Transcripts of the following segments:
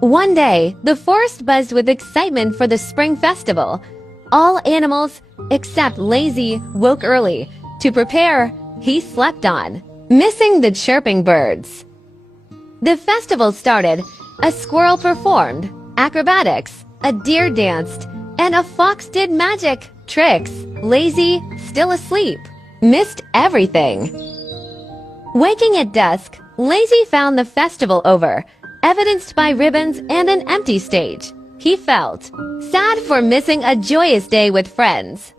One day, the forest buzzed with excitement for the spring festival. All animals, except Lazy, woke early. To prepare, he slept on, missing the chirping birds. The festival started. A squirrel performed acrobatics, a deer danced, and a fox did magic tricks. Lazy, still asleep, missed everything. Waking at dusk, Lazy found the festival over, evidenced by ribbons and an empty stage. He felt sad for missing a joyous day with friends.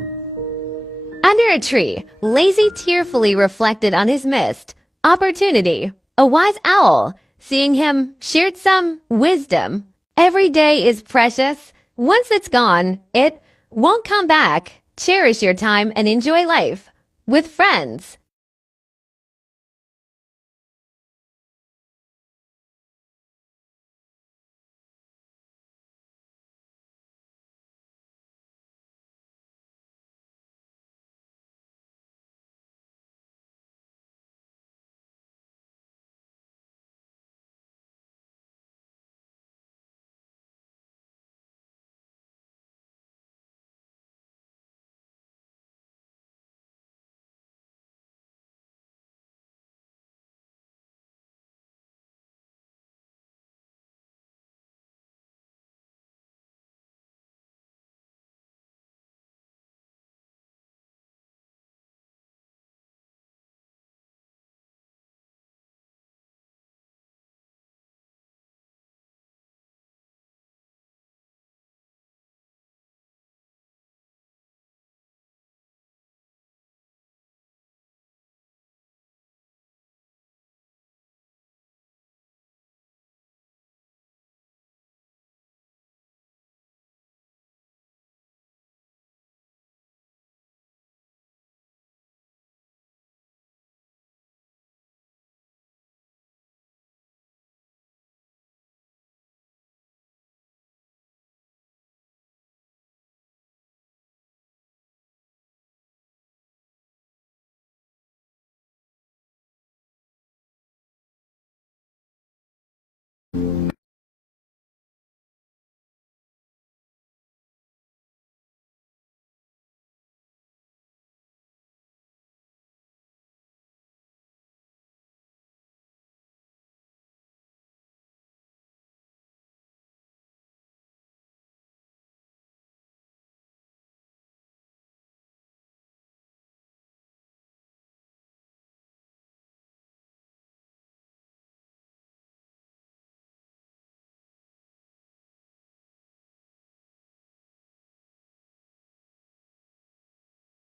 Under a tree, Lazy tearfully reflected on his missed opportunity. A wise owl, seeing him, shared some wisdom. Every day is precious. Once it's gone, it won't come back. Cherish your time and enjoy life with friends.